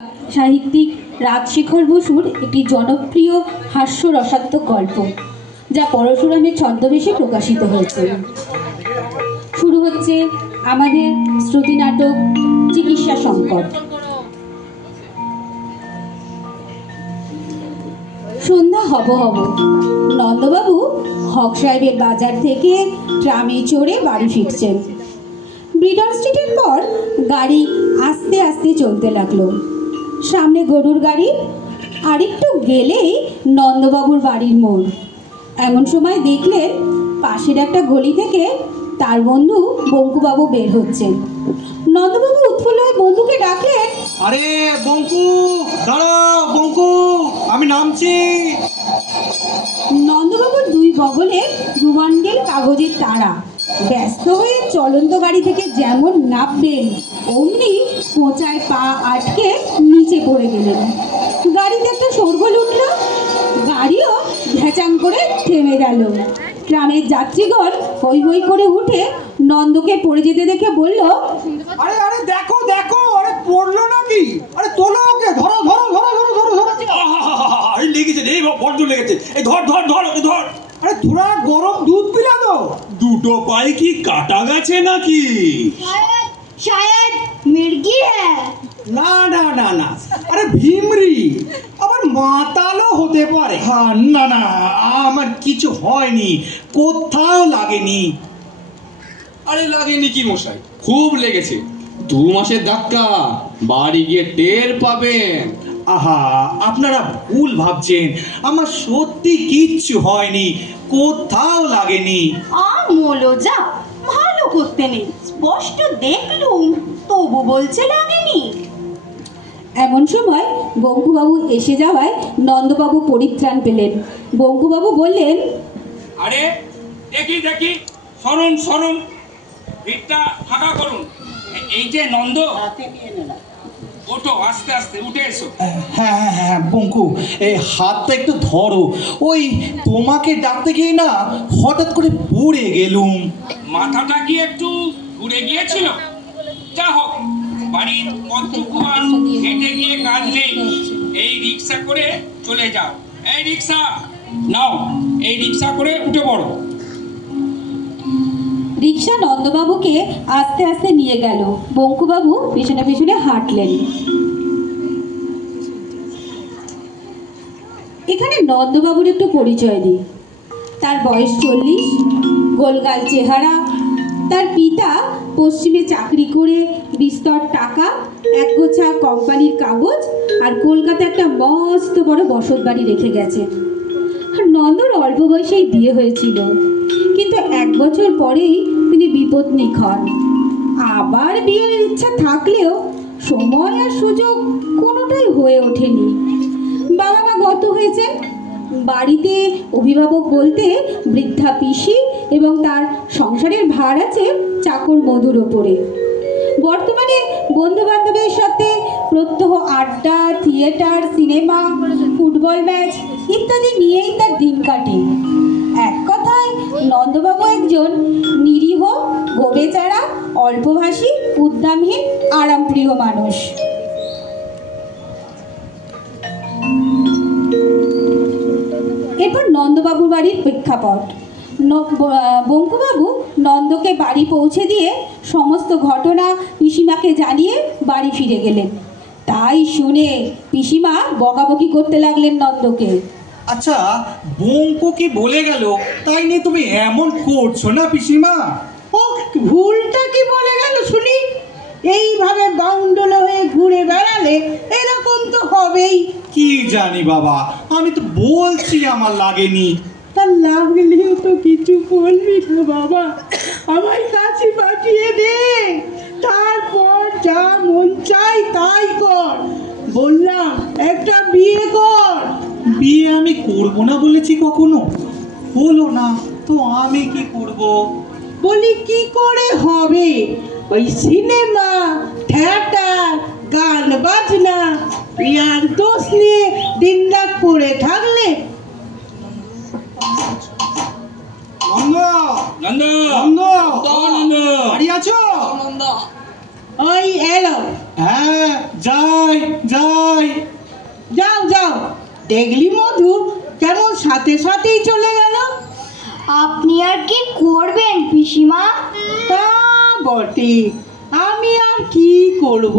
সাহিত্যিক রাজশেখর বসুর একটি জনপ্রিয় হাস্যরসাত্মক গল্প, যা পরশুরামের ছদ্মবেশে প্রকাশিত হয়েছে। শুরু হচ্ছে আমাদের শ্রুতি নাটক চিকিৎসা সংকট। সন্ধ্যা হব হব, নন্দবাবু হক সাহেবের বাজার থেকে ট্রামে চড়ে বাড়ি ফিরছেন। ব্রিডন স্ট্রিটের পর গাড়ি আস্তে আস্তে চলতে লাগলো। সামনে গরুর গাড়ি, আরেকটু গেলেই নন্দবাবুর বাড়ির মোড়। এমন সময় দেখলেন পাশের একটা গলি থেকে তার বন্ধু বঙ্কুবাবু বের হচ্ছেন। নন্দবাবু উৎফুল্ল হয়ে বন্ধুকে ডাকলেন, আরে বঙ্কু, দাঁড়াও বঙ্কু, আমি নামছি। নন্দবাবুর দুই বগলে দুবান্ডেল কাগজের তাড়া। ব্যস্ত হয়ে চলন্ত গাড়ি থেকে যেমন নামবেন অমনি কোঁচায় পা আটকে নিচে পড়ে গেলেন। গাড়িতে একটা শোরগোল উঠল, গাড়িও ঘ্যাচাং করে থেমে গেল। ট্রামের যাত্রীগণ হই হই করে উঠে নন্দকে পড়ে যেতে দেখে বলল, আরে আরে দেখো দেখো, আরে পড়লো নাকি? আরে তোলো ওকে, ধরো ধরো ধরো ধরো ধরো ধরো। আরে লেগেছে রে, বড্ড লেগেছে। এই ধর ধর ধর ওকে ধর। আরে তোরা গরম দুধ পিলা তো। দুটো পায়ে কি কাটা গেছে নাকি? शायद मिर्गी है। না না না না, আরে ভিমরি, আবার মাতালও হতে পারে। হ্যাঁ, না না, আমার কিছু হয়নি, কোথাও লাগেনি। আরে লাগেনি কি মশাই, খুব লেগেছে। 2 মাসের ধাক্কা, বাড়ি গিয়ে টের পাবেন। আহা, আপনারা ভুল ভাবছেন, আমার সত্যি কিচ্ছু হয়নি, কোথাও লাগেনি। মোলো যা ভালো করতে নেই, স্পষ্ট দেখলুম, তবু বলছে লাগেনি। এমন সময় বঙ্কুবাবু এসে যাওয়ায় নন্দবাবু পরিত্রাণ পেলেন। বঙ্কুবাবু বললেন, আরে দেখি দেখি, সরুন সরুন, ভিড়টা ফাঁকা করুন। এই যে নন্দ, ওঠো, আস্তে আস্তে উঠে এসো। হ্যাঁ হ্যাঁ হ্যাঁ বঙ্কু, এই হাতটা একটু ধরো। ওই তোমাকে ডাকতে গিয়ে না হঠাৎ করে পড়ে গেলুম। মাথাটা কি একটু ঘুরে গিয়েছিল? যা হোক, বাড়ির কতটুকু আর হেঁটে গিয়ে কাজ নেই। এই রিক্সা করে চলে যাও। এই রিক্সা নাও, এই রিক্সা করে উঠে পড়ো। রিক্সা নন্দবাবুকে আস্তে আস্তে নিয়ে গেল। বঙ্কুবাবু পেছনে পেছনে হাঁটলেন। এখানে নন্দবাবুর একটু পরিচয় দিই। তার বয়স 40, গোলগাল চেহারা। তার পিতা পশ্চিমে চাকরি করে বিস্তর টাকা, একগোছা কোম্পানির কাগজ আর কলকাতা একটা মস্ত বড় বসত বাড়ি রেখে গেছে। নন্দর অল্প বয়সেই বিয়ে হয়েছিল, কিন্তু 1 বছর পরেই তিনি বিপত্নিক হন। আবার বিয়ের ইচ্ছা থাকলেও সময় আর সুযোগ কোনোটাই হয়ে ওঠেনি। বাবা মা গত হয়েছেন। বাড়িতে অভিভাবক বলতে বৃদ্ধা পিসি এবং তার সংসারের ভার আছে চাকর মধুর ওপরে। বর্তমানে বন্ধু বান্ধবের সাথে প্রত্যহ আড্ডা, থিয়েটার, সিনেমা, ফুটবল ম্যাচ ইত্যাদি নিয়েই তার দিন কাটে। এক কথায় নন্দবাবু একজন নিরীহ, গোবেচারা, অল্পভাষী, উদ্দামহীন, আরামপ্রিয় মানুষ। এরপর নন্দবাবুর বাড়ির প্রেক্ষাপট। বঙ্কুবাবু নন্দকে বাড়ি পৌঁছে দিয়ে সমস্ত ঘটনা পিসিমাকে জানিয়ে বাড়ি ফিরে গেলেন। তাই শুনে পিসিমা বকাবকি করতে লাগলেন নন্দকে। আচ্ছা, বঙ্কু কি বলে গেল তাই নিয়ে তুমি এমন করছো না পিসিমা? ও ভুলটা কি বলে গেল শুনি? এইভাবে বাউন্ডল হয়ে ঘুরে বেড়ালে এরকম তো হবেই। কি জানি বাবা, আমি তো বলছি আমার লাগেনি। তা লাগলেও তো কিছু বলবি না বাবা, আমার কাছে পাঠিয়ে দে, তারপর যা মন চাই তাই কর। বললাম একটা বিয়ে কর। বিয়ে আমি করব না বলেছি কখনো? হলো না তো আমি কি করব? বলি কি করে হবে? ওই সিনেমা, থিয়েটার, গান বাজনা, ইয়ার দোষ নিয়ে দিন রাত পড়ে থাকলে। নন্দ, নন্দ, নন্দ, নন্দ, বাড়ি আছো? ওই এলো। হ্যাঁ, যাই যাই। দেখলি মধু কেমন সাথে সাথেই চলে গেল। আপনি আর কি করবেন পিসিমা? তা বটে, আমি আর কি করব।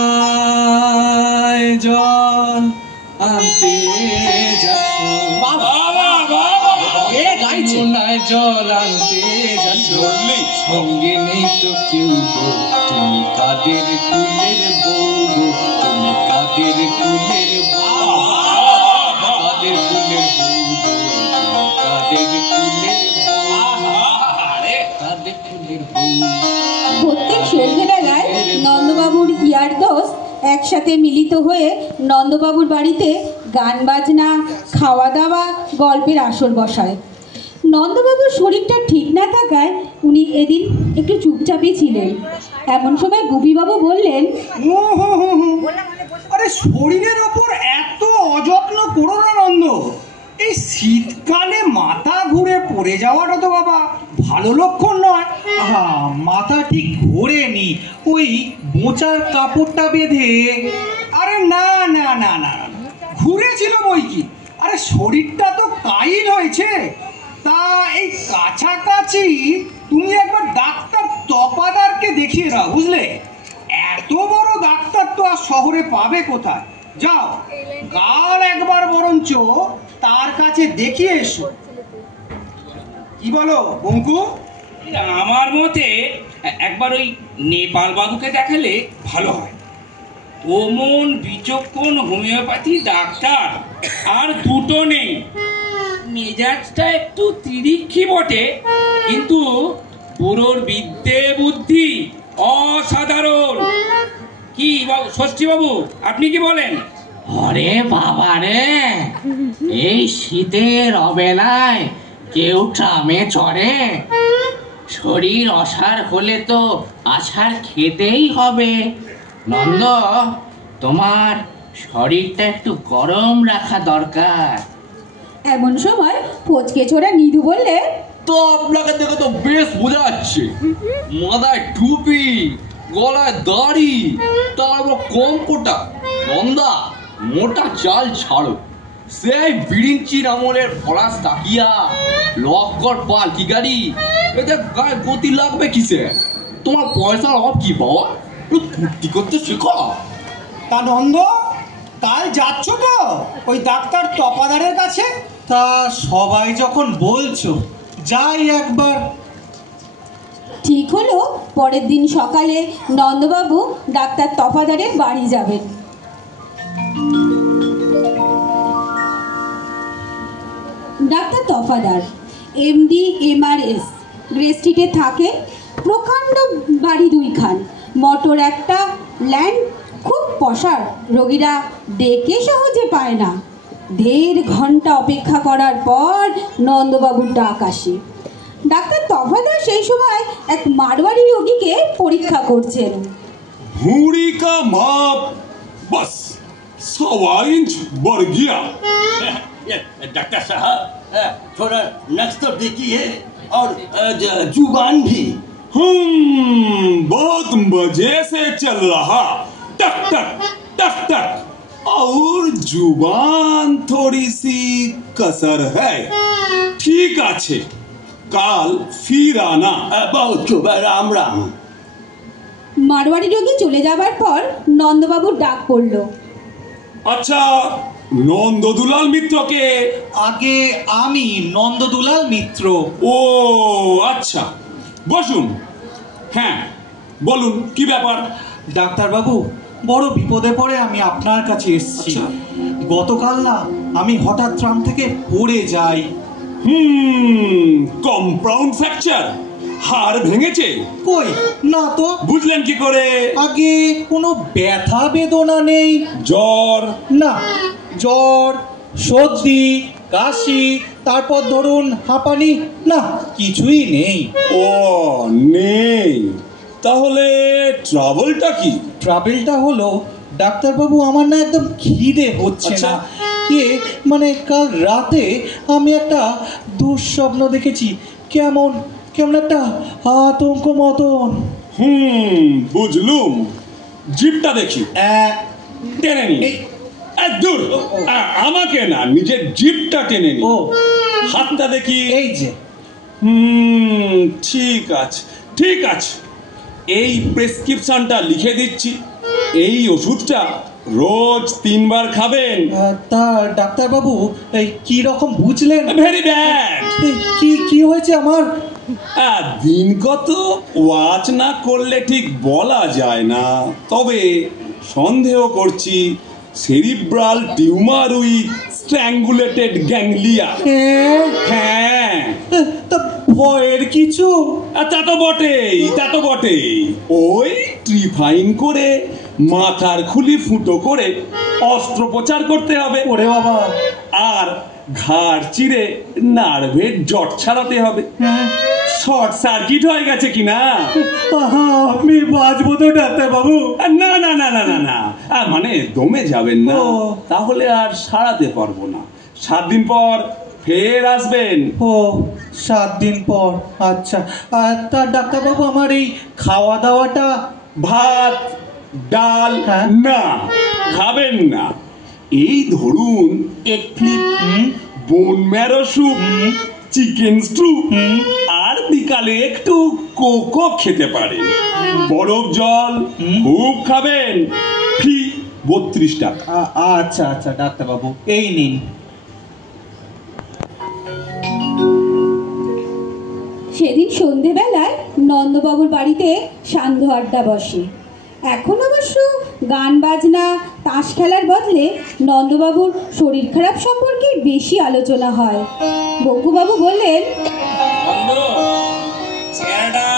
যমুনায় জল আনতে যাচ্ছ, যমুনায় জল আনতে যাচ্ছ, সঙ্গে নেই তো কেউ গো, তুমি কাদের কুলের বউ গো, তুমি কাদের কুলের বউ, কাদের কুলের বউ গো, কাদের কুলের বউ, কাদের কুলের বউ। প্রত্যেক সন্ধ্যেবেলায় নন্দবাবুর ইয়ার দোস্ত একসাথে মিলিত হয়ে নন্দবাবুর বাড়িতে গান বাজনা, খাওয়া দাওয়া, গল্পের আসর বসায়। নন্দবাবুর শরীরটা ঠিক না থাকায় উনি এদিন একটু চুপচাপই ছিলেন। এমন সময় গুপিবাবু বললেন, আরে শরীরের ওপর এত অযত্ন করো না নন্দ। এই শীতকালে মাথা ঘুরে পড়ে যাওয়াটা তো বাবা ভালো লক্ষণ নয়। মাথা ঠিক ঘোরেনি, ওই বোঁচার কাপড়টা বেঁধে। আরে না না না না, ঘুরেছিল বই কি। আরে শরীরটা তো কাইল হয়েছে। তা এই কাছাকাছি তুমি একবার ডাক্তার তপাদারকে দেখিয়ে দাও, বুঝলে? এত বড় ডাক্তার তো আর শহরে পাবে কোথায়। যাও কাল একবার বরঞ্চ তার কাছে দেখিয়ে এসো। কি বলো বঙ্কু? আমার মতে একবার ওই নেপাল বাবুকে দেখালে ভালো হয়। ওমন বিচক্ষণ হোমিওপ্যাথি ডাক্তার আর দুটো নেই। মেজাজটা একটু তিরিক্ষি বটে, কিন্তু পুরোর বিদ্যে বুদ্ধি অসাধারণ। কি ষষ্ঠী বাবু, আপনি কি বলেন? আরে বাবা রে, এই শীতের অবেলায় কেউ ট্রামে চড়ে? শরীর অসাড় হলে তো আছাড় খেতেই হবে। নন্দ, তোমার শরীরটা একটু গরম রাখা দরকার। এমন সময় ফচকে ছোড়া নিধু বললে, তো আপনাকে দেখে তো বেশ বোঝা যাচ্ছে, মাথায় টুপি, গলায় দাড়ি, তারপর কম্পটা। নন্দা, মোটা চাল ছাড়ো, সেই বিরিঞ্চির আমলের ফরাস তাকিয়া লক্কর পাল কি গাড়ি, এতে গায়ে গতি লাগবে কিসে? তোমার পয়সার অভাব কি বাবা? একটু ফুর্তি করতে শেখো। তা নন্দ, কাল যাচ্ছ তো ওই ডাক্তার তপাদারের কাছে? তা সবাই যখন বলছো, যাই একবার। ঠিক হলো পরের দিন সকালে নন্দবাবু ডাক্তার তফাদারের বাড়ি যাবেন। Doctor Tafadar MD MRS, grey স্ট্রিটে থাকে। প্রকাণ্ড বাড়ি দুইখান, মোটর একটা, ল্যান্ড খুব পসার। রোগীরা ডেকে সহজে পায় না। 1.5 ঘন্টা অপেক্ষা করার পর নন্দবাবুর ডাক আসে। ডাক্তার তফাদার সেই সময় এক মারওয়াড়ি রোগীকে পরীক্ষা করছেন। भूरी का माप बस 1.25 इंच बढ़ गया। डॉक्टर साहब, थोड़ा नक्श तो देखिए और जुबान भी। बहुत मजे से चल रहा, टक टक टक टक, और जुबान थोड़ी सी कसर है। ठीक আছে, काल फिर आना। बहुत शुभ, राम राम। মারওয়াড়ি রোগী চলে যাবার পর নন্দবাবুর ডাক পড়ল। আচ্ছা, নন্দদুলাল মিত্রকে? আগে আমি নন্দদুলাল মিত্র। ও আচ্ছা, বসুন। হ্যাঁ বলুন, কি ব্যাপার? ডাক্তারবাবু, বড় বিপদে পড়ে আমি আপনার কাছে এসেছি। গতকাল না আমি হঠাৎ ট্রাম থেকে পড়ে যাই। Compound fracture? হাড় ভেঙেছে? কই না তো। বুঝলেন কি করে? আগে কোনো ব্যথা বেদনা নেই। জ্বর? না, জ্বর, সর্দি, কাশি, তারপর ধরুন হাঁপানি, না কিছুই নেই। ও নেই, তাহলে ট্রাবলটা কি? ট্রাভেলটা হলো ডাক্তারবাবু আমার না একদম খিদে হচ্ছে না। মানে কাল রাতে আমি একটা দুঃস্বপ্ন দেখেছি, কেমন কেমন একটা আতঙ্ক মতন। বুঝলুম, জিপটা দেখি টেনে নি। দূর, আমাকে না, নিজের জিপটা টেনে নি। হাতটা দেখি, এই যে। ঠিক আছে ঠিক আছে, এই প্রেসক্রিপশনটা লিখে দিচ্ছি। এই ওষুধটা রোজ 3 বার খাবেন। তা ডাক্তারবাবু এই কি রকম বুঝলেন? Very bad. কি হয়েছে আমার? দিনগত ওয়াচ না করলে ঠিক বলা যায় না, তবে সন্দেহ করছি সেরিব্রাল টিউমার উইথ স্ট্র্যাঙ্গুলেটেড গ্যাংলিয়া। হ্যাঁ, তা ভয়ের কিছু? তা তো বটেই। ওই ট্রিফাইন করে মাথার খুলি ফুটো করে অস্ত্রোপচার করতে হবে। ওরে বাবা! আর ঘাড় চিরে নার্ভের জট ছাড়াতে হবে। শর্ট সার্কিট হয়ে গেছে কিনা। আমি বাঁচবো তো ডাক্তারবাবু? না না না না না না, মানে দমে যাবেন না, তাহলে আর সারাতে পারবো না। 7 দিন পর ফের আসবেন। 7 দিন পর? আচ্ছা। তা ডাক্তারবাবু আমার এই খাওয়া দাওয়াটা? ভাত ডাল না, খাবেন না। এই ধরুন এক ফ্লিপ bone marrow soup, chicken stew, আর বিকালে একটু কোকো খেতে পারেন। বরফ জল খুব খাবেন। ফি 32 টাকা। আচ্ছা আচ্ছা ডাক্তারবাবু, এই নিন। সেদিন সন্ধেবেলায় নন্দবাবুর বাড়িতে সান্ধ্য আড্ডা বসে। এখন অবশ্য গান বাজনা তাস খেলার বদলে নন্দবাবুর শরীর খারাপ সম্পর্কে বেশি আলোচনা হয়। বঙ্কুবাবু বললেন, চেহারাটা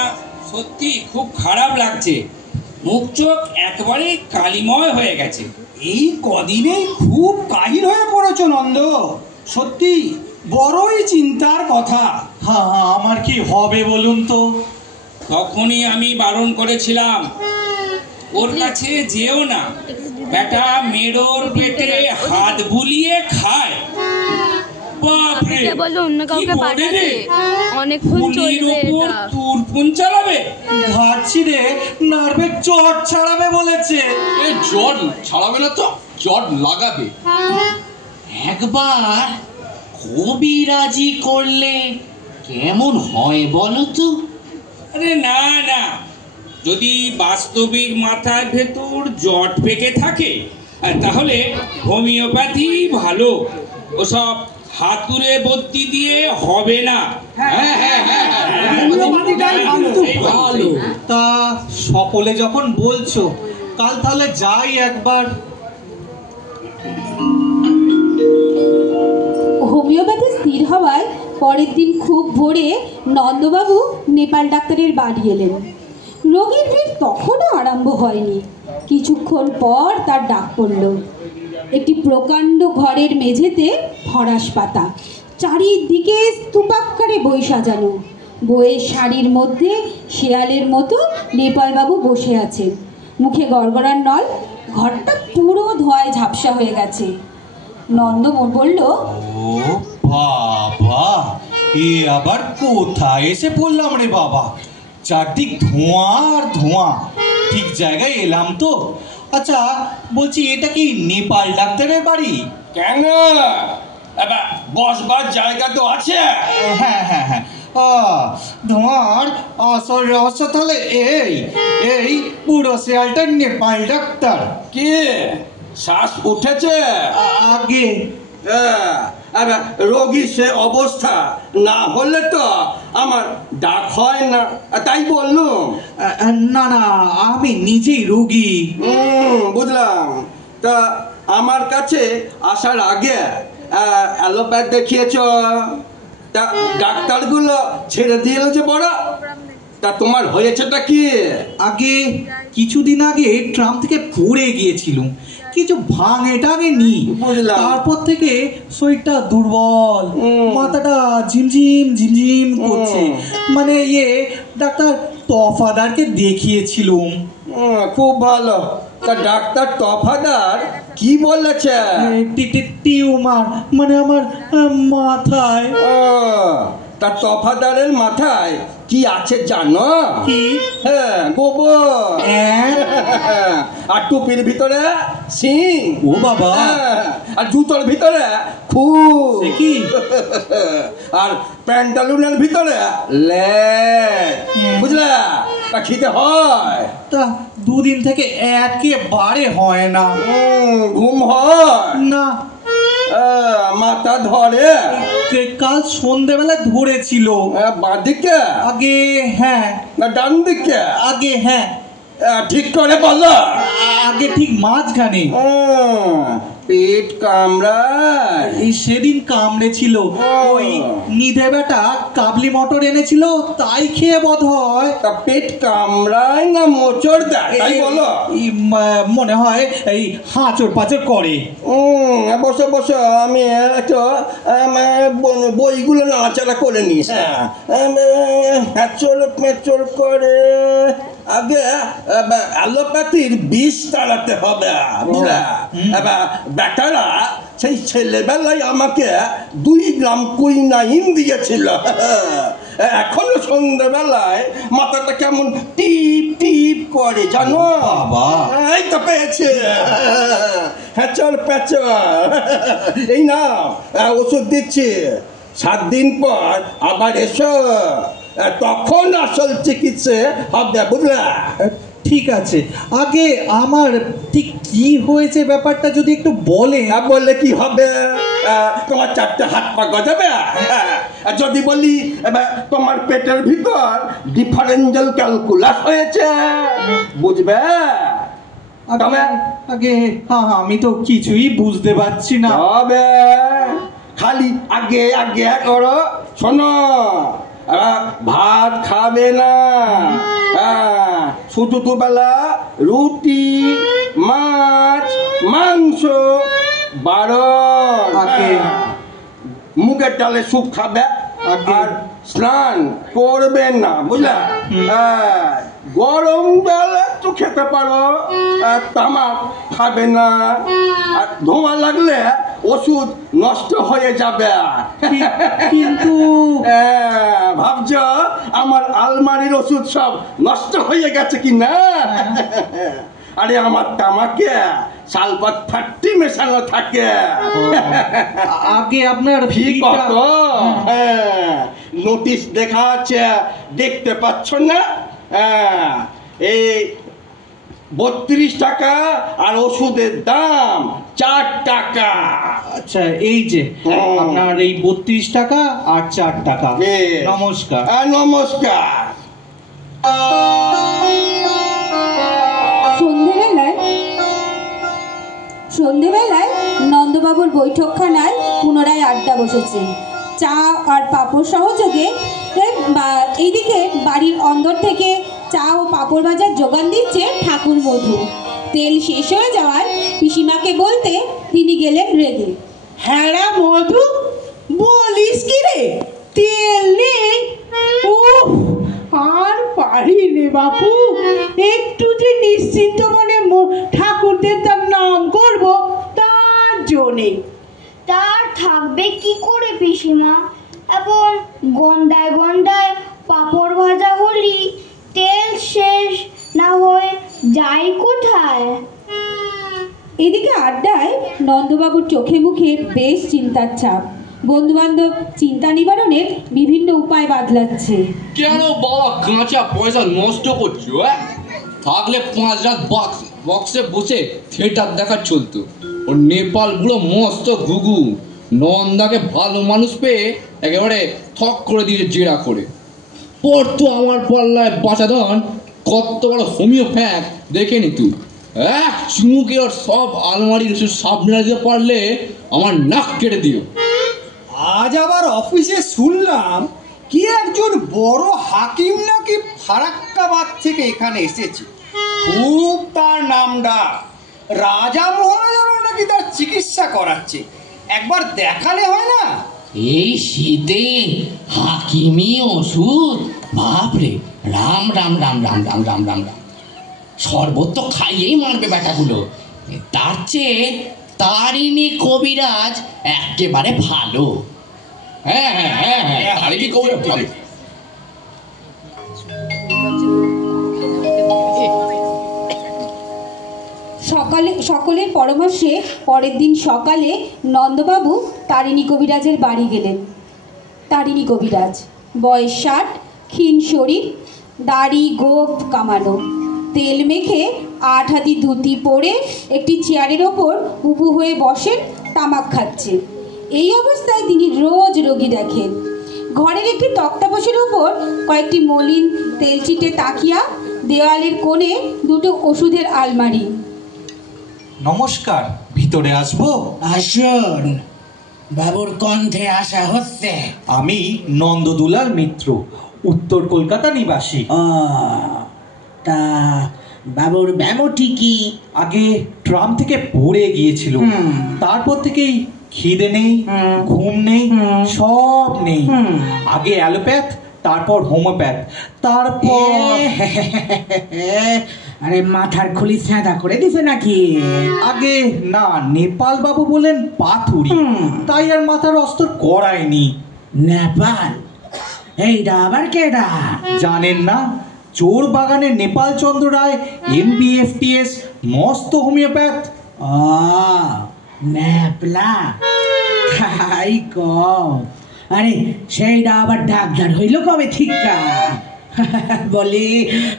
সত্যি খুব খারাপ লাগছে, মুখ চোখ একেবারে কালিময় হয়ে গেছে। এই কদিনেই খুব কাহিল হয়ে পড়েছো নন্দ, সত্যি বড়ই চিন্তার কথা। হ্যাঁ, আমার কি হবে বলুন তো? তখনই আমি বারণ করেছিলাম, ওর কাছে যেও না, বেটা মেরোর পেটে হাত বুলিয়ে খায়। বাপরে, অন্য কাউকে পাঠাতে অনেকক্ষণ চলবে এটা। তুরপুন চালাবে, ঘাট ছিঁড়ে নার্ভের জট ছাড়াবে বলেছে। জট ছাড়াবে না তো, জট লাগাবে। একবার কবিরাজি করলে কেমন হয় বলো তো? আরে না না, যদি বাস্তবিক মাথার ভেতর জট পেকে থাকে তাহলে হোমিওপ্যাথি ভালো। ওসব হাতুড়ে বদ্যি দিয়ে হবে না। তা সকলে যখন বলছো, কাল তাহলে যাই একবার। হোমিওপ্যাথি স্থির হওয়ায় পরের দিন খুব ভোরে নন্দবাবু নেপাল ডাক্তারের বাড়ি এলেন। রোগীর ভিড় তখনও আরম্ভ হয়নি। কিছুক্ষণ পর তার ডাক পড়ল। একটি প্রকাণ্ড ঘরের মেঝেতে ফরাস পাতা, চারিদিকে স্তূপাকারে বই সাজানো। বইয়ের শাড়ির মধ্যে শেয়ালের মতো নেপালবাবু বসে আছেন, মুখে গড়গড়ার নল। ঘরটা পুরো ধোঁয়ায় ঝাপসা হয়ে গেছে। নন্দ বলল, ও বাবা, এ আবার কোথায় এসে পড়লাম রে বাবা? চারদিক ধোঁয়া আর ধোঁয়া। ঠিক জায়গায় এলাম তো? আচ্ছা বলছি, এটা কি নেপাল ডাক্তারের বাড়ি? কেন, বসবার জায়গা তো আছে। হ্যাঁ হ্যাঁ হ্যাঁ, ধোঁয়ার আসল রহস্য তাহলে এই পুরো শেয়ালটা নেপাল ডাক্তার। কি শ্বাস উঠেছে? আগে রোগী সে অবস্থা না হলে তো আমার ডাক হয় না, তাই বললুম। না না, আমি নিজেই রোগী। বুঝলাম। তা আমার কাছে আসার আগে অ্যালোপ্যাথ দেখিয়েছ, তা ডাক্তারগুলো ছেড়ে দিয়েছে বড়। তা তোমার হয়েছেটা কি? আগে কিছুদিন আগে ট্রাম থেকে পড়ে গিয়েছিলাম, কিছু ভাঙে টাঙেনি। তারপর থেকে শরীরটা দুর্বল, মাথাটা ঝিমঝিম ঝিমঝিম করছে। মানে ডাক্তার তফাদারকে দেখিয়েছিলাম। খুব ভালো তা ডাক্তার তফাদার কি বলেছে? টিউমার, মানে আমার মাথায়। তা তফাদারের মাথায় কি আছে জানো? কি? হ্যাঁ, গোবর। আর টুপির ভিতরে সিং। ও বাবা। আর জুতোর ভিতরে খুব। কি? আর প্যান্টালুনের ভিতরে লেজ। বুঝলা? তা খেতে হয়? তা দুদিন থেকে একেবারে হয় না। ঘুম হয় না। মাথা ধরে? কাল সন্ধ্যেবেলা ধরেছিল। বাঁদিকে? আগে হ্যাঁ। না ডান দিকে? আগে হ্যাঁ। ঠিক করে বলো। আগে ঠিক মাঝখানে। পেট কামড়ায়? সেদিন কামড়েছিল। ওই নিধে বেটা কাবলি মটর এনেছিল, তাই খেয়ে বোধ হয়। তা পেট কামড়ায় না মোচড় দেয় তাই বলো? মনে হয় এই হাঁচড় পাচড় করে। বসো বসো, আমি একটু বইগুলো নাড়াচাড়া করে নিস। হ্যাচড় করে আগে অ্যালোপ্যাথির বিষ তাড়াতে হবে। বুঝলা? বেটারা সেই ছেলেবেলায় আমাকে 2 গ্রাম কুইনাইন দিয়েছিল। এখনো সন্ধ্যেবেলায় মাথাটা কেমন টিপ টিপ করে জানো? এই তো পেয়েছে। হ্যাচড় প্যাচড়। এই না ওষুধ দিচ্ছি, 7 দিন পর আবার এসো, তখন আসল চিকিৎসা হবে। বুঝলা? ঠিক আছে, আগে আমার ঠিক কি হয়েছে ব্যাপারটা যদি একটু বলে। বললে কি হবে? তোমার 4টে হাত পা গজাবে। যদি বলি তোমার পেটের ভিতর ডিফারেন্সিয়াল ক্যালকুলাস হয়েছে, বুঝবে? আগে আমি তো কিছুই বুঝতে পারছি না। হবে খালি আগে আগে করো। শোনো, ভাত খাবে না, শুধু দুবেলা রুটি, মাছ, মাংস, মুগের ডালে স্যুপ খাবে, আর স্নান করবে না। বুঝলা? গরম জল একটু খেতে পারো, তামাক খাবে না। আর ধোঁয়া লাগলে ওষুধ নষ্ট হয়ে যাবে। কিন্তু ভাবছ আমার আলমারির ওষুধ সব নষ্ট হয়ে গেছে কি না? আরে আমার তামাকে সালফার 30 মেশানো থাকে। আগে আপনার ফি কত? নোটিশ দেখা আছে, দেখতে পাচ্ছ না? এই 32 টাকা, আর ওষুধের দাম 4 টাকা। আচ্ছা, এই যে আপনার এই 32 টাকা আর 4 টাকা। নমস্কার। নমস্কার। সন্ধেবেলায় নন্দবাবুর বৈঠকখানায় পুনরায় আড্ডা বসেছে। চা আর পাঁপড় সহযোগে এইদিকে বাড়ির অন্দর থেকে চা ও পাঁপড় ভাজার যোগান দিচ্ছে ঠাকুর মধু। তেল শেষ হয়ে যাওয়ায় পিসিমাকে বলতে তিনি গেলেন রেগে। হ্যাঁ মধু, বলিস কি রে, তেল নেই? আর পারি রে বাপু, একটু যে নিশ্চিন্ত মনে ঠাকুরদের তার নাম করব, তার জন্যে। তার থাকবে কি করে পিসিমা? এবং গন্ডায় গন্ডায় পাঁপড় ভাজা হলি তেল শেষ না হয়ে যাই কোথায়? এদিকে আড্ডায় নন্দবাবুর চোখে মুখে বেশ চিন্তার ছাপ। বন্ধুবান্ধব চিন্তা নিবারণের বিভিন্ন উপায় বাতলাচ্ছে। কেন বাবা কাঁচা পয়সা নষ্ট করছো? থাকলে 5 রাত বক্সে বসে থিয়েটার দেখা চলতো। ও নেপাল বুড়ো মস্ত ঘুঘু নন্দাকে ভালো মানুষ পেয়ে একেবারে থক করে দিয়েছে জেরা করে। পর তো আমার পাল্লায় বাঁচাধন কত বড় হোমিওপ্যাথ দেখে নি তুই। এক চুমুকে ওর সব আলমারির সামনে দিতে পারলে আমার নাক কেটে দিও। আজ আবার অফিসে শুনলাম কি একজন বড় হাকিম নাকি ফারাক্কাবাদ থেকে এখানে এসেছে। খুব তার নাম ডাক। রাজা মহারাজারও নাকি তার চিকিৎসা করাচ্ছে। একবার দেখালে হয় না? এই শীতে হাকিমি ওষুধ, বাপরে! রাম রাম রাম রাম রাম রাম রাম রাম। শরবত তো খাইয়েই মারবে বেটাগুলো। তার চেয়ে তারিণী কবিরাজ একেবারে ভালো। হ্যাঁ হ্যাঁ হ্যাঁ হ্যাঁ, তারিণী কবিরাজ ভালো। সকলের পরামর্শে পরের দিন সকালে নন্দবাবু তারিণী কবিরাজের বাড়ি গেলেন। তারিণী কবিরাজ, বয়স 60, ক্ষীণ শরীর, দাড়ি গোঁফ কামানো, তেল মেখে 8 হাতি ধুতি পরে একটি চেয়ারের ওপর উবু হয়ে বসেন, তামাক খাচ্ছেন। এই অবস্থায় তিনি রোজ রোগী দেখেন। ঘরের একটি তক্তাপোশের ওপর কয়েকটি মলিন তেলচিটে তাকিয়া, দেওয়ালের কোণে 2টো ওষুধের আলমারি। নমস্কার, ভিতরে আসবো? আসুন, বাবুর কণ্ঠে আসা হচ্ছে। আমি নন্দদুলাল মিত্র, উত্তর কলকাতা নিবাসী। তা বাবুর ব্যামোটি কি? আগে ট্রাম থেকে পড়ে গিয়েছিল, তারপর থেকেই খিদে নেই, ঘুম নেই, সব নেই। আগে অ্যালোপ্যাথ, তারপর হোমিওপ্যাথ, তারপর আরে মাথার খুলি সাদা করে দিছে নাকি? আগে না, নেপাল বাবু বলেন পাথুরি, তাই আর মাথার অস্ত্র করায়নি। নেপাল? এইটা আবার কেডা? জানেন না? চোর বাগানে নেপাল চন্দ্র রায়, MBFTS, মস্ত হোমিওপ্যাথ। নেপলা তাই কও। আরে সেইটা আবার ডাক্তার হইল কবে ঠিকা? বলি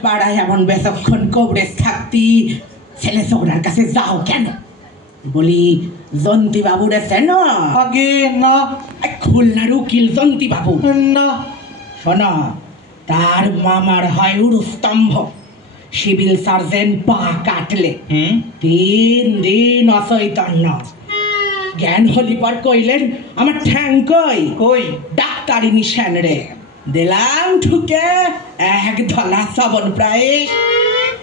পাড়ায় এমন বেশক্ষণ কবরেজ থাকতি ছেলে ছোকরার কাছে যাও কেন? বলি জন্তি বাবুরে চেন? আগে না। খুলনার উকিল জন্তি বাবু? না। শোনো, তার মামার হয় উরুস্তম্ভ, সিভিল সার্জন পা কাটলে 3 দিন অচৈতন্য। জ্ঞান হলি পর কইলেন আমার ঠ্যাং কই কই? ডাক্তারি নিশান রে দিলাম ঠুকে 1 ধলা সাবন প্রায়।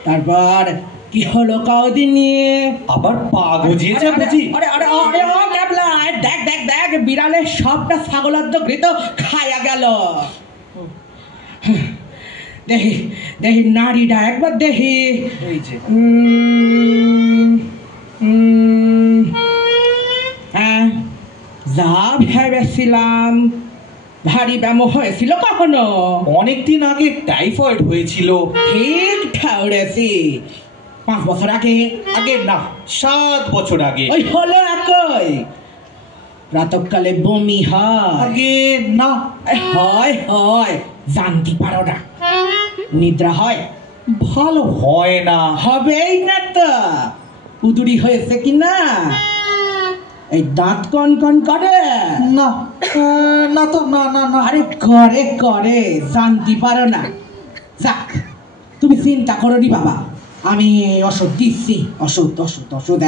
তারপর কি হলো কদিনে? আবার পা গজিয়েছে বুঝি? আরে আরে আরে ও ক্যাবলা, দেখ দেখ দেখ, বিড়ালে সবটা ছাগলদ্দ ঘৃত খায়া গেল। দেখি দেখি নাড়িটা একবার দেখি। এই যে হ্যাঁ, যা ভেবেছিলাম। ভারী ব্যামো হয়েছিল কখনো? অনেকদিন আগে টাইফয়েড হয়েছিল। ঠিক ঠাউরেছি। 5 বছর আগে? আগে না, 7 বছর আগে। ওই হলো একই। প্রাতকালে বমি হয়? আগে না। হয় হয়, জানতে পারো না। নিদ্রা হয়? ভালো হয় না। হবেই না তো। উদুরি হয়েছে কি না? এই দাঁত কন কন করে? না না তো, না না না। আরে করে করে, জানতে পারো না। যাক, তুমি চিন্তা করো নি বাবা, আমি ওষুধ দিচ্ছি। ওষুধ ওষুধ ওষুধ।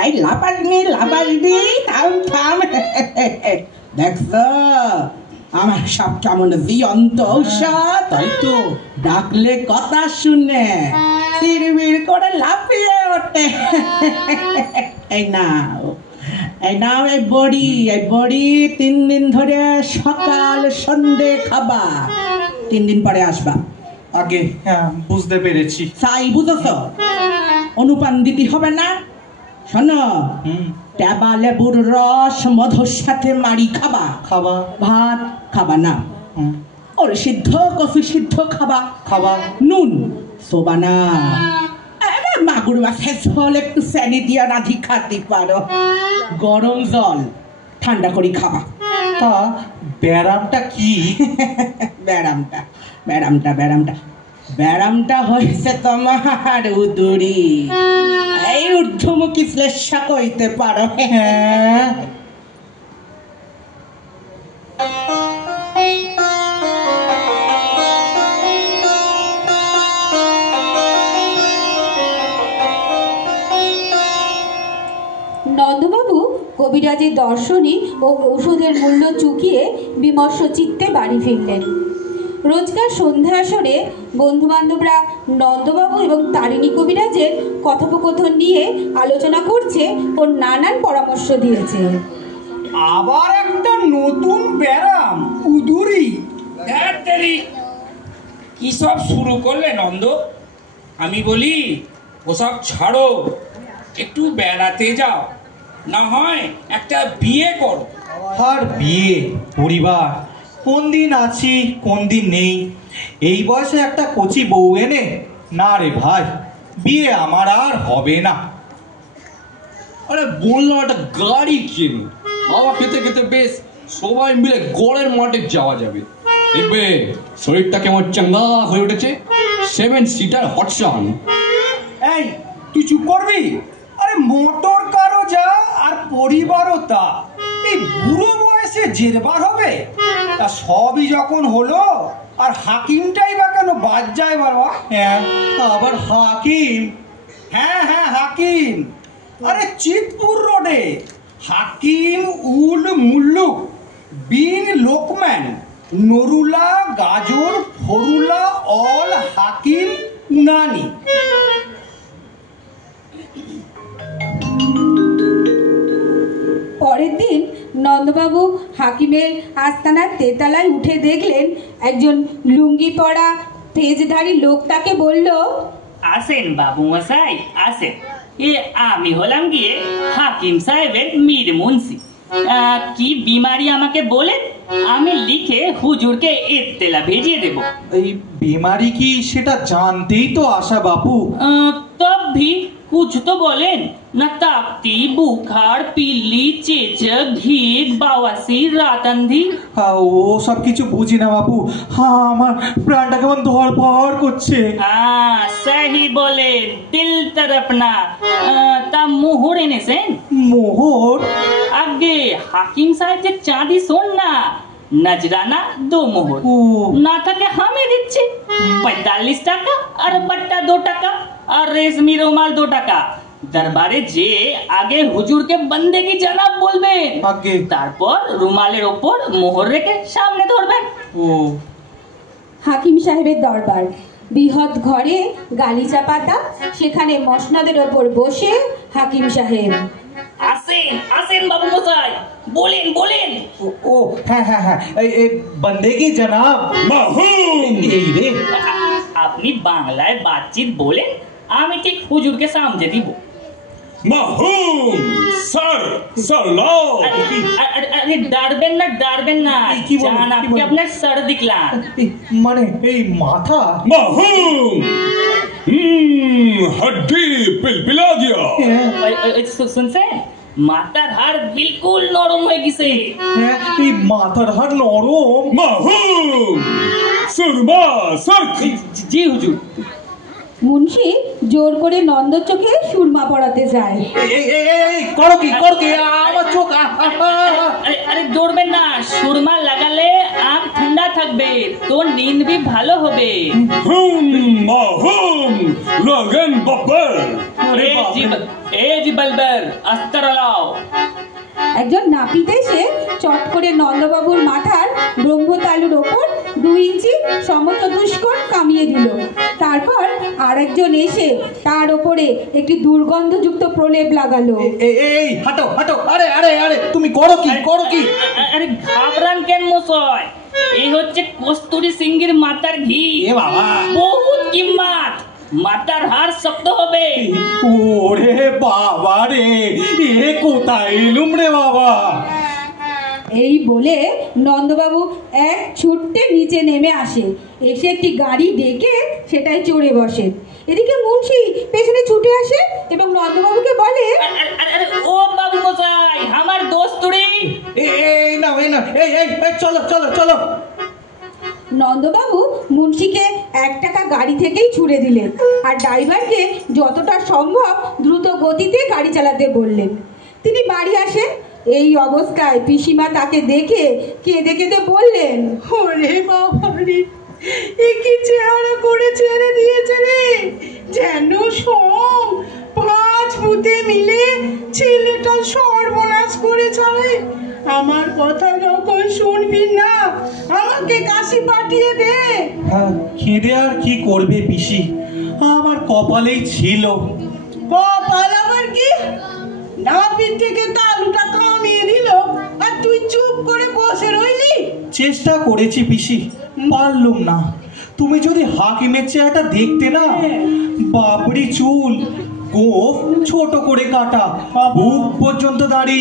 আই লাপাসনি থাম থাম। দেখছো আমার সব কেমন জিয়ন্ত ঔষধ? তাই তো, ডাকলে কথা শুনে চিরবির করে লাফিয়ে ওঠে। এই নাও এই নাও, এই বড়ি 3 দিন ধরে সকাল সন্ধে খাবা। 3 দিন পরে আসবা। আগে হ্যাঁ, বুঝতে পেরেছি। তাই বুঝেছ? অনুপান দিতে হবে না। শোনো, টেবা লেবুর রস মধুর সাথে মারি খাবা। খাবা? ভাত খাবা না। ওর সিদ্ধ কফি সিদ্ধ খাবা। খাবা? নুন সোবা না। মাগুর মাছের ঝোল একটু চিনি দিয়া রাঁধি খাতে পারো। গরম জল ঠান্ডা করে খাবা। তা ব্যারামটা কি? ব্যারামটা হয়েছে তোমার উদুরি। এই ঊর্ধ্বমুখী শ্লেষা কইতে পারো। হ্যাঁ, নন্দবাবু কবিরাজের দর্শনী ও ঔষধের মূল্য চুকিয়ে বিমর্ষ চিত্তে বাড়ি ফিরলেন। রোজকার সন্ধ্যা আসরে বন্ধুবান্ধবরা নন্দবাবু এবং তারিণী কবিরাজের কথোপকথন নিয়ে আলোচনা করছে ও নানান পরামর্শ দিয়েছে। আবার একটা নতুন ব্যারাম, উদুরি। কি সব শুরু করলে নন্দ? আমি বলি ওসব ছাড়ো, একটু বেড়াতে যাও, না হয় একটা বিয়ে করো। আর বিয়ে পরিবার কোন দিন আছি কোন দিন নেই, এই বয়সে একটা কচি বউ এনে, না রে ভাই, বিয়ে আমার আর হবে না। আরে বললাম একটা গাড়ি কিন, হাওয়া খেতে খেতে বেশ সবাই মিলে গড়ের মাঠে যাওয়া যাবে, দেখবে শরীরটা কেমন চাঙ্গা হয়ে উঠেছে। 7 সিটার হটসন। এই তুই চুপ করবি? আরে মোটর কারও যা আর পরিবারও তা, এই বুড়ো বয়সে জেরবার হবে? তা সবই যখন হলো, আর হাকিমটাই বা কেন বাদ যায় বাবা? হ্যাঁ, আবার হাকিম? হ্যাঁ হ্যাঁ হাকিম, আরে চিতপুর রোডে হাকিম উল মুল্লুক বিন লোকম্যান নরুলা গাজর ফরুলা অল হাকিম উনানি। পরের দিন নন্দবাবু হাকিমের আস্তানার তেতলায় উঠে দেখলেন একজন লুঙ্গি পরা পেজধারী লোক তাকে বলল, আসেন বাবু মশাই আসেন, আমি হলাম গিয়ে হাকিম সাহেবের মীর মুন্সি। কি বিমারি আমাকে বলেন, আমি লিখে হুজুরকে ইত্তেলা ভেজিয়ে দেব। এই বিমারি কি সেটা জানতেই তো আসা বাপু। तब भी कुछ तो बोलेन न, ताकती बुखार पिल्ली चेचक घीक बावासीर रातंधी। ও সব কিছু বুঝি না বাপু, আমার প্রাণটা কেমন ধড়ফড় করছে। सही बोले, दिल तरपना। ता मोहर एने सेन? मोहर? आगे हाकिम साहब जे चांदी सोन ना, नजराना 2 मोहर ना থাকে हमें দিচ্ছে 45 টাকা, আর बट्टा 2 টাকা, আর রেশমি রুমাল 2 টাকা। দরবারে যে আগে হুজুরকে বন্দেগি জনাব বলবেন, আগে তারপর রুমালের ওপর মোহর রেখে সামনে ধরবেন। ও হাকিম সাহেবের দরবার, বৃহৎ ঘরে গালিচা পাতা, সেখানে মসনদের ওপর বসে হাকিম সাহেব। আসেন আসেন বাবু মশাই, বলেন বলেন। ও হ্যাঁ হ্যাঁ হ্যাঁ, এই বন্দেগি জনাব মাহুম। এই রে, আপনি বাংলায় বাতচিত বলেন, আমি ঠিক হুজুরকে সামনে দিব। মাহুম স্যার সালাম। আরে ডারবেন না, জান আপনি আপনার স্যার দিখলাম, মানে এই মাথা। মাহুম हड्डी पिलपिला गया। শুনছেন, মাথার হাড় বিলকুল নরম হয়ে গেছে। এই মাথার হাড় নরম? মাহুম সুরমা সরখ। জি হুজুর। মুন্সি জোর করে নন্দর চোখে সুরমা পড়াতে যায়। করো কি আমার চোখ। আরে দৌড়বেন না, সুরমা লাগালে আঁখ ঠান্ডা থাকবে, তোর নিন্দ ভি ভালো হবে। লগন বাব্বর। এ জি বলবর, আস্তর লাও। একজন নাপিত এসে চট করে নন্দবাবুর মাথার ব্রহ্মতালুর ওপর 2 ইঞ্চি সমচতুষ্কোণ কামিয়ে দিল। তারপর আরেকজন এসে তার ওপরে একটি দুর্গন্ধযুক্ত প্রলেপ লাগালো। এই হাঁটো হাঁটো, আরে আরে আরে তুমি করো কি? আরে ঘাবড়ান কেন মশাই, এই হচ্ছে কস্তুরী সিংহের মাথার ঘি। এ বাবা, বহুত কিম্মত, মাথার হাড় শক্ত হবে। ওরে বাবা রে, এ কোথায় এলুম রে বাবা। এই বলে নন্দবাবু এক ছুটতে নিচে নেমে আসে, এসে একটি গাড়ি ডেকে সেটাই চড়ে বসে। এদিকে মুন্সি পেছনে ছুটে আসে এবং নন্দবাবুকে বলে, ও বাবু মশাই, আমার দোস্তুরি। এই না এই চলো চলো চলো। নন্দবাবু মুন্সিকে 1 টাকা গাড়ি থেকেই ছুড়ে দিলেন আর ড্রাইভারকে যতটা সম্ভব দ্রুত গতিতে গাড়ি চালাতে বললেন। তিনি বাড়ি আসেন। এই অবস্থায় পিসিমা তাকে দেখে কেঁদে কেঁদে বললেন, ওরে বাবা রে, এ কি চেহারা করে ছেড়ে দিয়েছে রে, যেন সব 5 ভূতে মিলে ছেলেটা সর্বনাশ করে চলে। আমার কথা যখন শুনবি না, আমাকে কাশি পাঠিয়ে দে। কেঁদে আর কি করবে পিসি, আমার কপালেই ছিল। কপাল আবার কি? নাপিত থেকে তালুটা থামিয়ে দিল আর তুই চুপ করে বসে রইলি। চেষ্টা করেছি পিসি, পারলুম না। তুমি যদি হাকিমের চেহারাটা দেখতে না, বাবরি চুল, গোফ ছোট করে কাটা, বুক পর্যন্ত দাড়ি,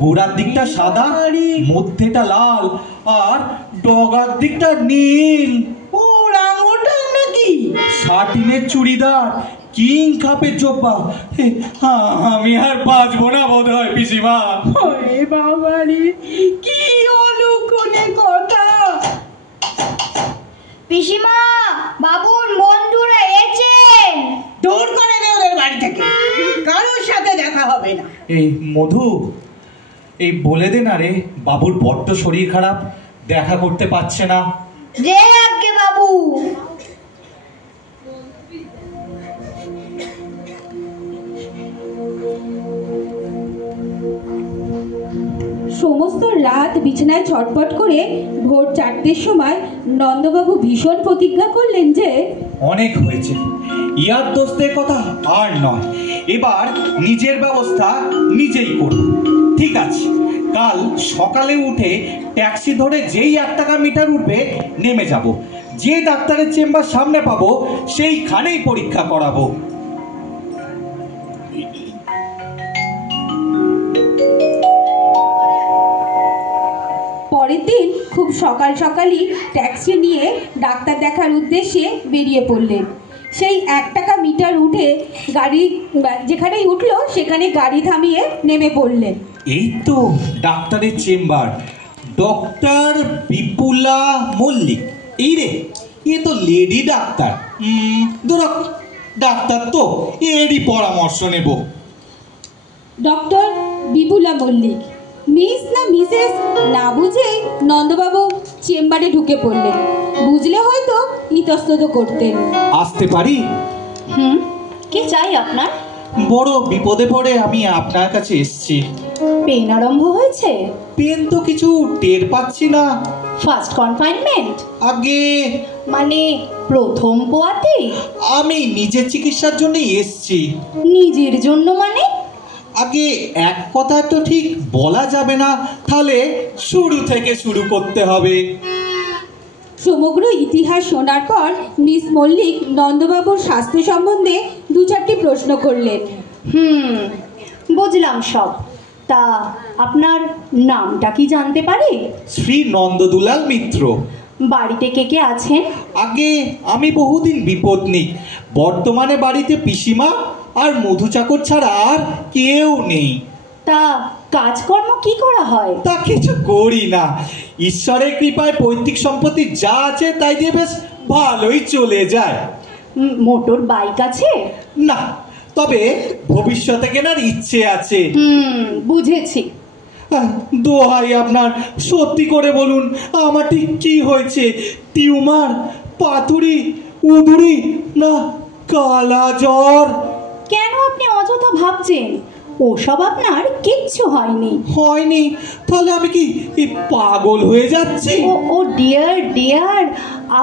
গোড়ার দিকটা সাদা, মধ্যেটা লাল, আর ডগার দিকটা নীল। নাকি শাটিনের চুড়িদার, কিং খাপের জব্বা। আমি আর বাঁচবো না বোধ হয় পিসিমা। ওরে বাবা রে, কি অলক্ষণে কথা। পিসিমা, বাবুর বন্ধুরা এসেছেন। দূর করে দে ওদের বাড়ি থেকে, কারোর সাথে দেখা হবে না। এই মধু, এই বলে দে না রে, বাবুর বড্ড শরীর খারাপ, দেখা করতে পারছে না। যে আগে বাবু। সমস্ত রাত বিছানায় ছটপট করে ভোর 4টের সময় নন্দবাবু ভীষণ প্রতিজ্ঞা করলেন যে অনেক হয়েছে, ইয়ার দোস্তের কথা আর নয়, এবার নিজের ব্যবস্থা নিজেই করব। ঠিক আছে, কাল সকালে উঠে ট্যাক্সি ধরে যেই 1 টাকা মিটার উঠবে নেমে যাব, যে ডাক্তারের চেম্বার সামনে পাবো সেইখানেই পরীক্ষা করাবো। পরের দিন খুব সকাল সকালই ট্যাক্সি নিয়ে ডাক্তার দেখার উদ্দেশ্যে বেরিয়ে পড়লেন। সেই 1 টাকা মিটার উঠে গাড়ি যেখানেই উঠলো সেখানে গাড়ি থামিয়ে নেমে পড়লেন। এই তো ডাক্তারের চেম্বার, ডক্টর বিপুলা মল্লিক। এই রে, এ তো লেডি ডাক্তার। ডাক্তার তো এরই পরামর্শ নেব। ডক্টর বিপুলা মল্লিক, মিস না মিসেস না বুঝেই নন্দবাবু চেম্বারে ঢুকে পড়লেন। বুঝলে হয়তো ইতস্তত করতেন। আসতে পারি? কি চাই আপনার? বড় বিপদে পড়ে আমি আপনার কাছে এসেছি। পেন আরম্ভ হয়েছে? পেন তো কিছু টের পাচ্ছি না। First confinement? আগে মানে প্রথম পোয়াতে? আমি নিজের চিকিৎসার জন্য এসেছি। নিজের জন্য মানে? আগে এক কথা তো ঠিক বলা যাবে না, তাহলে শুরু থেকে শুরু করতে হবে। সমগ্র ইতিহাস শোনার পর মিস মল্লিক নন্দবাবুর স্বাস্থ্য সম্বন্ধে 2-4টি প্রশ্ন করলেন। বুঝলাম সব। তা আপনার নামটা কি জানতে পারি? শ্রী নন্দদুলাল মিত্র। বাড়িতে কে কে আছেন? আগে আমি বহুদিন বিপত্নী, বর্তমানে বাড়িতে পিসিমা আর মধু চাকর ছাড়া আর কেউ নেই। তা কাজকর্ম কি করা হয়? তা কিছু করি না, ঈশ্বরের কৃপায় পৈতৃক সম্পত্তি যা আছে তাই দিয়ে বেশ ভালোই চলে যায়। মোটর বাইক আছে? না, তবে ভবিষ্যতে কেনার ইচ্ছে আছে। বুঝেছি। দোহাই আপনার, সত্যি করে বলুন আমার ঠিক কি হয়েছে? টিউমার, পাথুরি, উদুরি না কালা জ্বর? কেন আপনি অযথা ভাবছেন? ওসব আপনার কিচ্ছু হয়নি। হয়নি? তাহলে আমি কি পাগল হয়ে যাচ্ছি? ও ডিয়ার ডিয়ার,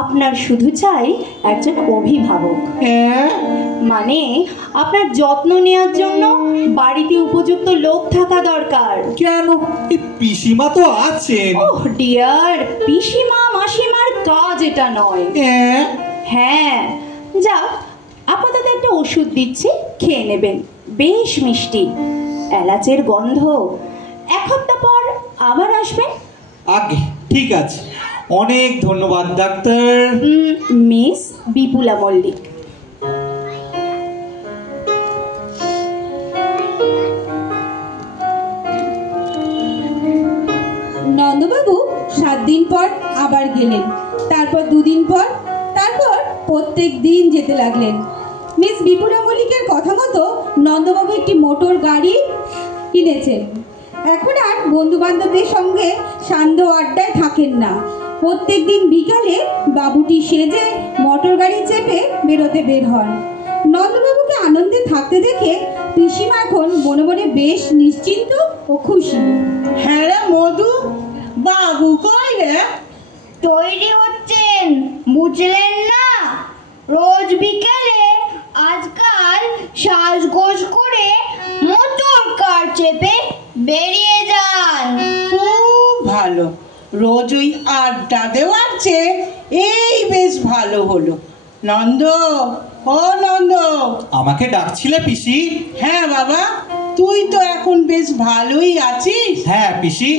আপনার শুধু চাই একজন অভিভাবক। মানে আপনার যত্ন নেওয়ার জন্য বাড়িতে উপযুক্ত লোক থাকা দরকার। কেন? পিসিমা তো আছেন। ওহ ডিয়ার, পিসিমা মাসিমার কাজ এটা নয়। হ্যাঁ, যাও, আপাতত একটা ওষুধ দিচ্ছি, খেয়ে নেবেন, বেশ মিষ্টি, এলাচের গন্ধ। 1 সপ্তাহ পর আবার আসবেন। আগে ঠিক আছে, অনেক ধন্যবাদ ডাক্তার। মিস বিপুলা মল্লিক। নন্দবাবু 7 দিন পর আবার গেলেন, তারপর 2 দিন পর, তারপর প্রত্যেক দিন যেতে লাগলেন। মিস বিপুলা মল্লিকের কথা মতো নন্দবাবু একটি মোটর গাড়ি কিনেছেন। এখন আর বন্ধু বান্ধবদের সঙ্গে সান্ধ্য আড্ডায় থাকেন না। প্রত্যেক দিন বিকালে বাবুটি সেজে মোটর গাড়ি চেপে বেরোতে বের হন। নন্দবাবুকে আনন্দে থাকতে দেখে পিসিমা এখন মনে মনে বেশ নিশ্চিন্ত ও খুশি। হ্যাঁ রে মধু, বাবু কই রে? তৈরি হচ্ছেন, বুঝলেন না? রোজ বিকেলে আজকাল সাজগোজ করে মোটর কার চেপে বেরিয়ে যান। খুব ভালো, রোজ ওই আড্ডা দেওয়ার চেয়ে এই বেশ ভালো হলো। নন্দ, ও নন্দ। আমাকে ডাকছিলে পিসি? হ্যাঁ বাবা, তুই তো এখন বেশ ভালোই আছিস। হ্যাঁ পিসি।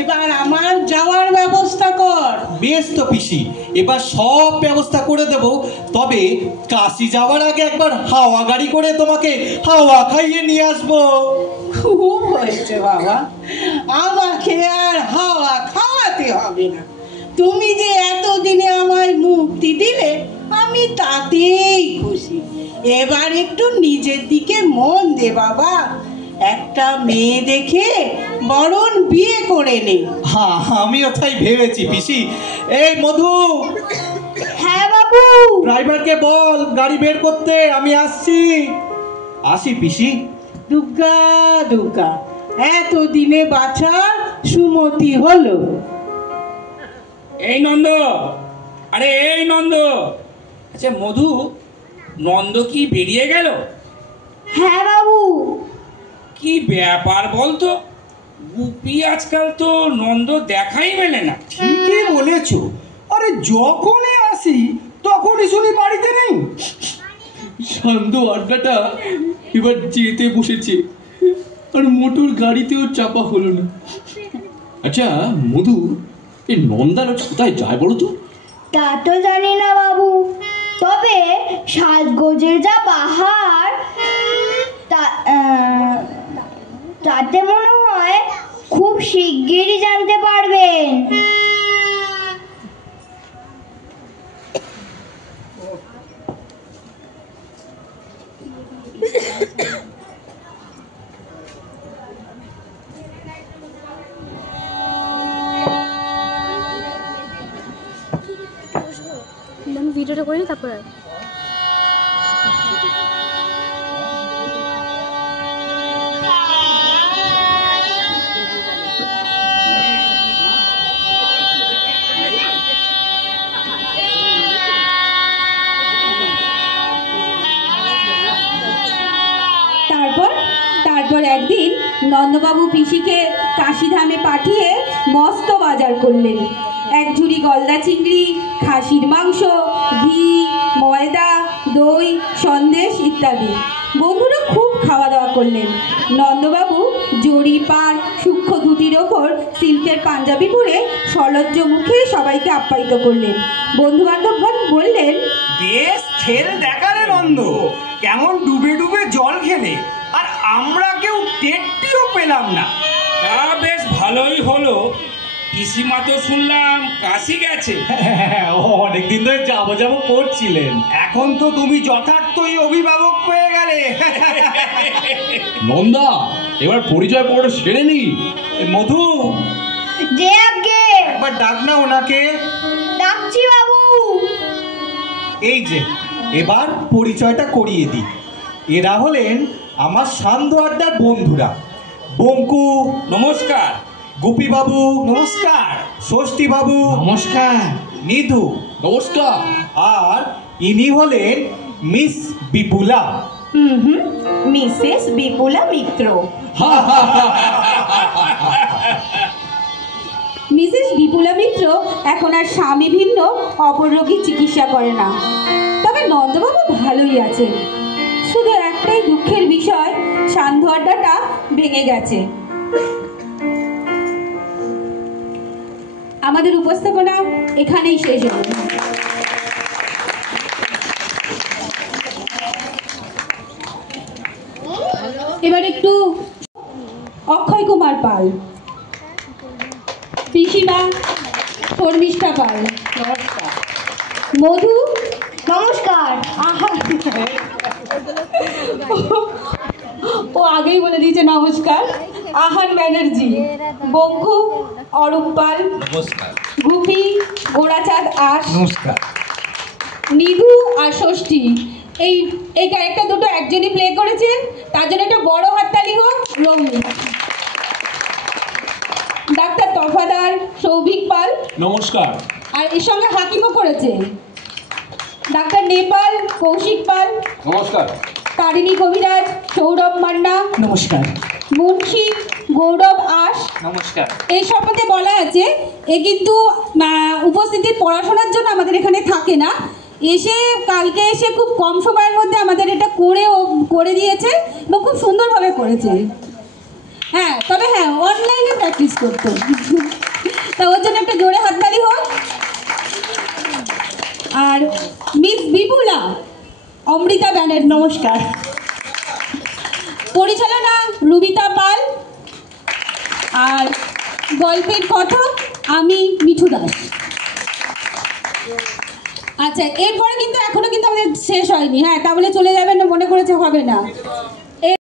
এবার আমার যাওয়ার ব্যবস্থা কর। বেশ তো পিসি, এবার সব ব্যবস্থা করে দেব। তবে কাশি যাওয়ার আগে একবার হাওয়া গাড়ি করে তোমাকে হাওয়া খাইয়ে নিয়ে আসবো। খুব হয়েছে বাবা, আমাকে আর হাওয়া খাওয়াতে হবে না। তুমি যে এতদিনে আমায় মুক্তি দিলে, আমি তাতেই খুশি। এবার একটু নিজের দিকে মন দে বাবা। একটা মেয়ে দেখে বরণ বিয়ে করে নে। হ্যাঁ, আমিও তাই ভেবেছি পিসি। এই মধু। হ্যাঁ বাবু। ড্রাইভারকে বল গাড়ি বের করতে, আমি আসছি। আসি পিসি। দুর্গা দুর্গা, এতদিনে বাছার সুমতি হলো। এই নন্দ, আরে এই নন্দ। আচ্ছা মধু, নন্দ কি বেরিয়ে গেল? হ্যাঁ বাবু। কি ব্যাপার বলতো? গুপি আজকাল তো নন্দ দেখাই মেলে না। ঠিকই বলেছো। আরে যখনই আসি তখনই শুনি বাড়িতে নেই। শান্ত আড্ডাটা এবার যেতে বসেছে, আর মোটর গাড়িতেও চাপা হলো না। আচ্ছা মধু, এই নন্দালো কোথায় যায় বলো তো? তা তো জানি না বাবু, তবে সাজগোজের যা বাহার, তাতে মনে হয় খুব শিগগিরই জানতে পারবেন। আমি ভিডিওটা করি তারপরে তারপর একদিন নন্দবাবু পিসিকে কাশিধামে পাঠিয়ে মস্ত বাজার করলেন। এক ঝুড়ি গলদা চিংড়ি, খাসির মাংস, ঘি, ময়দা, দই, সন্দেশ ইত্যাদি। বন্ধুরা খুব খাওয়া দাওয়া করলেন। নন্দবাবু জড়ি পাড় সূক্ষ্ম ধুতির ওপর সিল্কের পাঞ্জাবি পরে সলজ্জ মুখে সবাইকে আপ্যায়িত করলেন। বন্ধু বান্ধবগণ বললেন, বেশ খেল দেখালে নন্দ, কেমন ডুবে ডুবে জল খেলে, আর আমরা কেউ টেরটিও পেলাম না। তা বেশ ভালোই হলো। পিসিমা তো শুনলাম কাশি গেছে। অনেকদিন ধরে যাবো যাবো করছিলেন। এখন তো তুমি যথার্থই অভিভাবক পেয়ে গেলে। নন্দা, এবার পরিচয় পড়া সেরে নি। মধু, যে আগে একবার ডাক না ওনাকে। ডাকছি বাবু। এই যে, এবার পরিচয়টা করিয়ে দিই। এরা হলেন আমার সান্ধ্য আড্ডার বন্ধুরা। বঙ্কু নমস্কার। গোপী বাবু নমস্কার। ষষ্ঠী বাবু নমস্কার। নিধু নমস্কার। আর ইনি হলেন মিস বিপুলা। মিসেস বিপুলা মিত্র। মিসেস বিপুলা মিত্র এখন আর স্বামী ভিন্ন অপর রোগীর চিকিৎসা করে না। তবে নন্দবাবু ভালোই আছে। শুধু একটাই দুঃখের বিষয়, সান্ধ্য আড্ডাটা ভেঙে গেছে। আমাদের উপস্থাপনা এখানেই শেষ হল। এবার একটু অক্ষয় কুমার পাল, পিসিমা শর্মিষ্ঠা পাল, মধু নমস্কার। ও আগেই বলে দিয়েছে নমস্কার। আহান ব্যানার্জি, বঙ্কু অরূপ পাল, গুপি গোড়াচাঁদ আশ, নমস্কার। নিধু আর ষষ্ঠী। এই ক্যারেক্টার দুটো একজনই প্লে করেছেন, তার জন্য একটা বড় হাততালি হোক। রঙিন ডাক্তার তফাদার সৌভিক পাল, নমস্কার। আর এর সঙ্গে হাকিমও করেছে ডাক্তার নেপাল কৌশিক পাল, নমস্কার। তারিণী কবিরাজ সৌরভ মান্না, নমস্কার। মুন্সি গৌরব আশ। নমস্কার। এই সম্বন্ধে বলা আছে এ কিন্তু উপস্থিতির পড়াশোনার জন্য আমাদের এখানে থাকে না, এসে কালকে এসে খুব কম সময়ের মধ্যে আমাদের এটা করে দিয়েছে এবং খুব সুন্দরভাবে করেছে। হ্যাঁ, তবে হ্যাঁ অনলাইনে প্র্যাকটিস করতো, তা ওর জন্য একটা জোরে হাততালি হোক। আর মিস বিপুলা অমৃতা ব্যানার্জি। নমস্কার। পরিচালনা রুবিতা পাল। আর গল্পের কথা আমি মিঠু দাস। আচ্ছা, এরপরে কিন্তু এখনো কিন্তু আমাদের শেষ হয়নি। হ্যাঁ, তাহলে চলে যাবেন না, মনে করেছে হবে না।